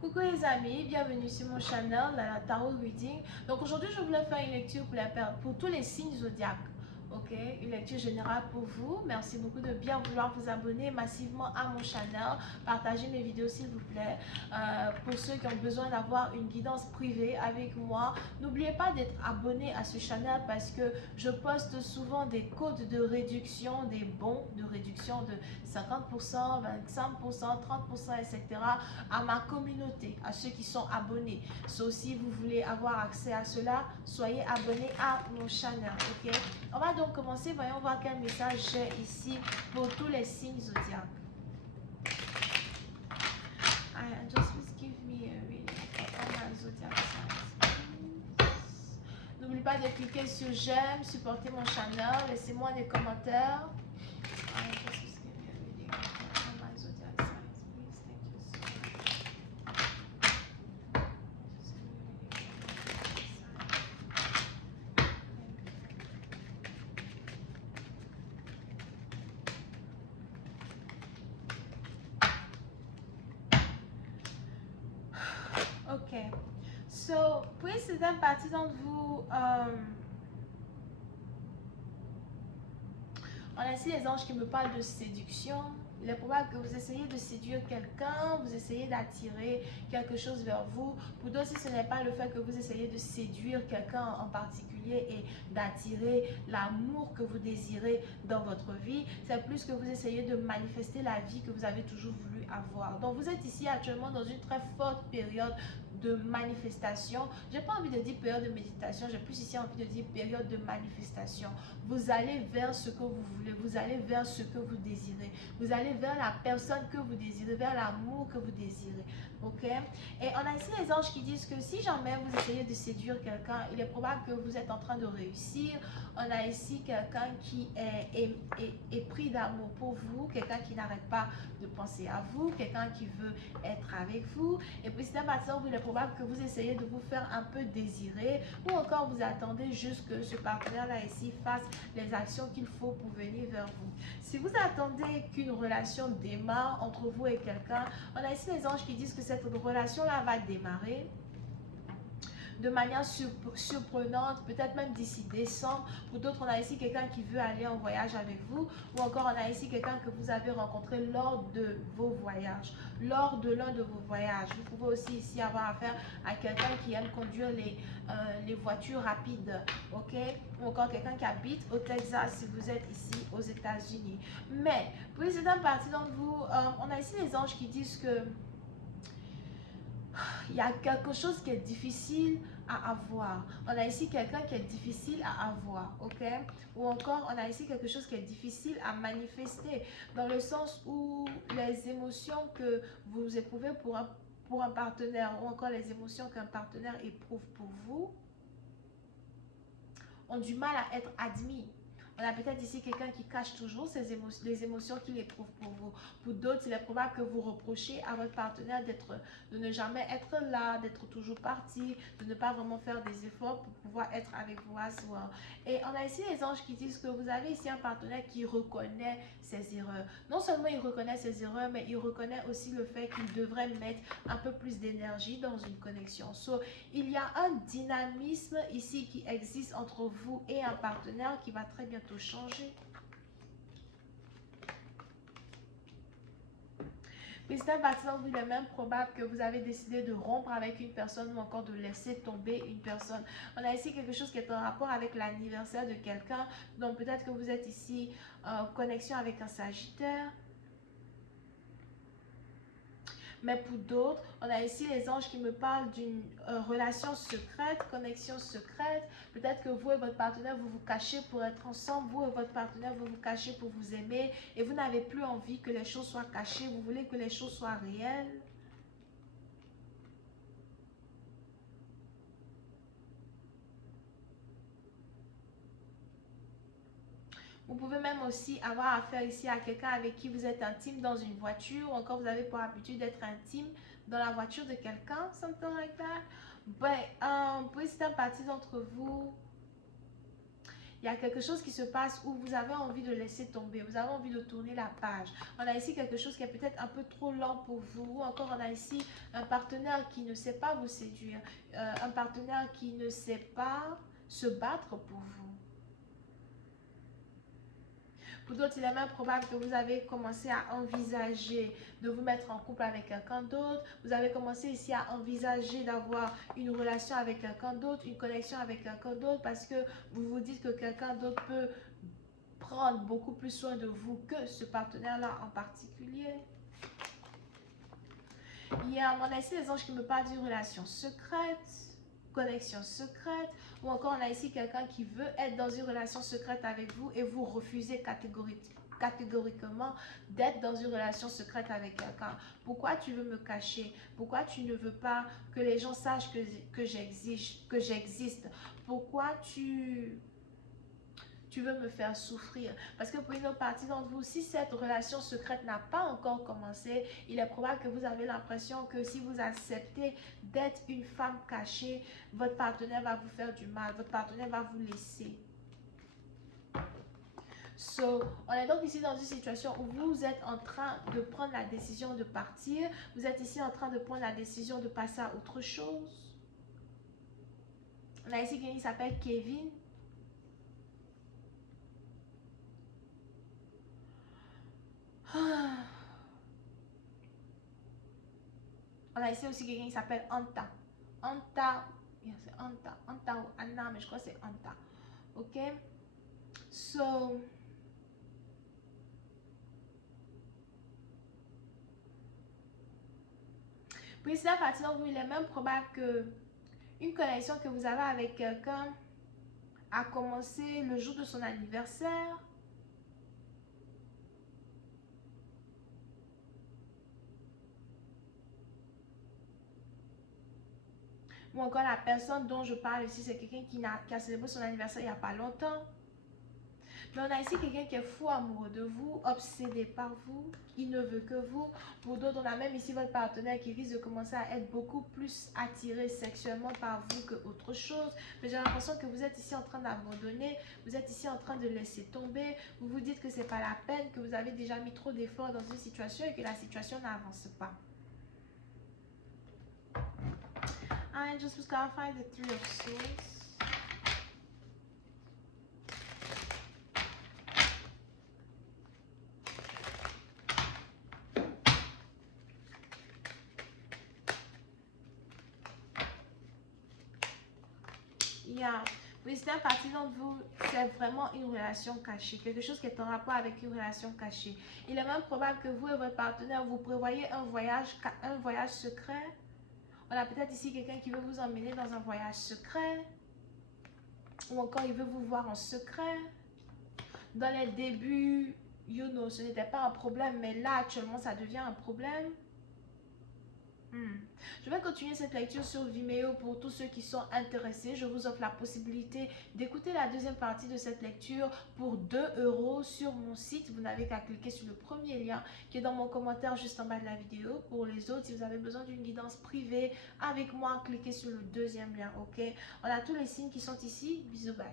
Coucou les amis, bienvenue sur mon channel, la Tarot Reading. Donc aujourd'hui, je voulais faire une lecture pour tous les signes zodiaques. Ok, une lecture générale pour vous. Merci beaucoup de bien vouloir vous abonner massivement à mon channel. Partagez mes vidéos s'il vous plaît. Pour ceux qui ont besoin d'avoir une guidance privée avec moi, n'oubliez pas d'être abonné à ce channel parce que je poste souvent des codes de réduction, des bons de réduction de 50%, 25%, 30%, etc. à ma communauté, à ceux qui sont abonnés. So, si vous voulez avoir accès à cela, soyez abonnés à mon channel, ok? On va donc commencer, voyons voir quel message j'ai ici pour tous les signes zodiaques. Just please give me a reading for all my zodiac signs. N'oubliez pas de cliquer sur j'aime, supporter mon channel, laissez-moi des commentaires. Just please give me a reading for all my zodiac signs, please. Thank you so much. Ok, so pour une certaine partie d'entre vous, on a ici les anges qui me parlent de séduction. Il est probable que vous essayez de séduire quelqu'un, vous essayez d'attirer quelque chose vers vous. Pour d'autres, ce n'est pas le fait que vous essayez de séduire quelqu'un en particulier et d'attirer l'amour que vous désirez dans votre vie. C'est plus que vous essayez de manifester la vie que vous avez toujours voulu avoir. Donc, vous êtes ici actuellement dans une très forte période de manifestation. J'ai pas envie de dire période de méditation, j'ai plus ici envie de dire période de manifestation. Vous allez vers ce que vous voulez, vous allez vers ce que vous désirez, vous allez vers la personne que vous désirez, vers l'amour que vous désirez, ok? Et on a ici les anges qui disent que si jamais vous essayez de séduire quelqu'un, il est probable que vous êtes en train de réussir. On a ici quelqu'un qui est pris d'amour pour vous, quelqu'un qui n'arrête pas de penser à vous, quelqu'un qui veut être avec vous. Et puis c'est maintenant, il est probable que vous essayez de vous faire un peu désirer ou encore vous attendez juste que ce partenaire-là ici fasse les actions qu'il faut pour venir vers vous. Si vous attendez qu'une relation démarre entre vous et quelqu'un, on a ici les anges qui disent que cette relation-là va démarrer de manière surprenante, peut-être même d'ici décembre. Pour d'autres, on a ici quelqu'un qui veut aller en voyage avec vous, ou encore on a ici quelqu'un que vous avez rencontré lors de vos voyages, lors de l'un de vos voyages. Vous pouvez aussi ici avoir affaire à quelqu'un qui aime conduire les voitures rapides, ok? Ou encore quelqu'un qui habite au Texas si vous êtes ici aux États-Unis. Mais pour une certaine partie d'entre vous, on a ici les anges qui disent que il y a quelque chose qui est difficile à avoir. On a ici quelqu'un qui est difficile à avoir, ok? Ou encore, on a ici quelque chose qui est difficile à manifester, dans le sens où les émotions que vous éprouvez pour un partenaire, ou encore les émotions qu'un partenaire éprouve pour vous, ont du mal à être admis. On a peut-être ici quelqu'un qui cache toujours les émotions qu'il éprouve pour vous. Pour d'autres, il est probable que vous reprochez à votre partenaire de ne jamais être là, d'être toujours parti, de ne pas vraiment faire des efforts pour pouvoir être avec vous à soi. Et on a ici les anges qui disent que vous avez ici un partenaire qui reconnaît ses erreurs. Non seulement il reconnaît ses erreurs, mais il reconnaît aussi le fait qu'il devrait mettre un peu plus d'énergie dans une connexion. So, il y a un dynamisme ici qui existe entre vous et un partenaire qui va très bientôt changer. Puis c'est un partenaire, il est même probable que vous avez décidé de rompre avec une personne ou encore de laisser tomber une personne. On a ici quelque chose qui est en rapport avec l'anniversaire de quelqu'un. Donc peut-être que vous êtes ici en connexion avec un Sagittaire. Mais pour d'autres, on a ici les anges qui me parlent d'une relation secrète, connexion secrète. Peut-être que vous et votre partenaire, vous vous cachez pour être ensemble. Vous et votre partenaire, vous vous cachez pour vous aimer. Et vous n'avez plus envie que les choses soient cachées. Vous voulez que les choses soient réelles. Vous pouvez même aussi avoir affaire ici à quelqu'un avec qui vous êtes intime dans une voiture, ou encore vous avez pour habitude d'être intime dans la voiture de quelqu'un, something like that. But, pour certaines parties d'entre vous, Il y a quelque chose qui se passe où vous avez envie de laisser tomber, vous avez envie de tourner la page. On a ici quelque chose qui est peut-être un peu trop lent pour vous. Ou encore, on a ici un partenaire qui ne sait pas vous séduire, un partenaire qui ne sait pas se battre pour vous. Pour d'autres, il est même probable que vous avez commencé à envisager de vous mettre en couple avec quelqu'un d'autre. Vous avez commencé ici à envisager d'avoir une relation avec quelqu'un d'autre, une connexion avec quelqu'un d'autre parce que vous vous dites que quelqu'un d'autre peut prendre beaucoup plus soin de vous que ce partenaire-là en particulier. Il y a ici les anges qui me parlent d'une relation secrète, connexion secrète, ou encore on a ici quelqu'un qui veut être dans une relation secrète avec vous et vous refusez catégoriquement d'être dans une relation secrète avec quelqu'un. Pourquoi tu veux me cacher? Pourquoi tu ne veux pas que les gens sachent que j'existe? Pourquoi tu veux me faire souffrir? Parce que pour une autre partie d'entre vous, si cette relation secrète n'a pas encore commencé, il est probable que vous avez l'impression que si vous acceptez d'être une femme cachée, votre partenaire va vous faire du mal, votre partenaire va vous laisser. On est donc ici dans une situation où vous êtes en train de prendre la décision de partir, vous êtes ici en train de prendre la décision de passer à autre chose. On a ici quelqu'un qui s'appelle Kevin. On a ici aussi quelqu'un qui s'appelle Anta. Anta, c'est Anta ou Anna, mais je crois que c'est Anta. Ok? Puis c'est à partir d'où il est même probable que une connexion que vous avez avec quelqu'un a commencé le jour de son anniversaire. Ou encore la personne dont je parle ici, c'est quelqu'un qui a célébré son anniversaire il n'y a pas longtemps. Mais on a ici quelqu'un qui est fou amoureux de vous, obsédé par vous, qui ne veut que vous. Pour d'autres, on a même ici votre partenaire qui risque de commencer à être beaucoup plus attiré sexuellement par vous que autre chose. Mais j'ai l'impression que vous êtes ici en train d'abandonner, vous êtes ici en train de laisser tomber. Vous vous dites que c'est pas la peine, que vous avez déjà mis trop d'efforts dans une situation et que la situation n'avance pas. And just clarify the Three of Swords. Yeah. Oui, c'est un parti d'entre vous, c'est vraiment une relation cachée, quelque chose qui est en rapport avec une relation cachée. Il est même probable que vous et votre partenaire, vous prévoyez un voyage secret. On a peut-être ici quelqu'un qui veut vous emmener dans un voyage secret. Ou encore, il veut vous voir en secret. Dans les débuts, ce n'était pas un problème, mais là, actuellement, ça devient un problème. Je vais continuer cette lecture sur Vimeo pour tous ceux qui sont intéressés. Je vous offre la possibilité d'écouter la deuxième partie de cette lecture pour 2 € sur mon site. Vous n'avez qu'à cliquer sur le premier lien qui est dans mon commentaire juste en bas de la vidéo. Pour les autres, si vous avez besoin d'une guidance privée avec moi, cliquez sur le deuxième lien, ok? On a tous les signes qui sont ici. Bisous, bye.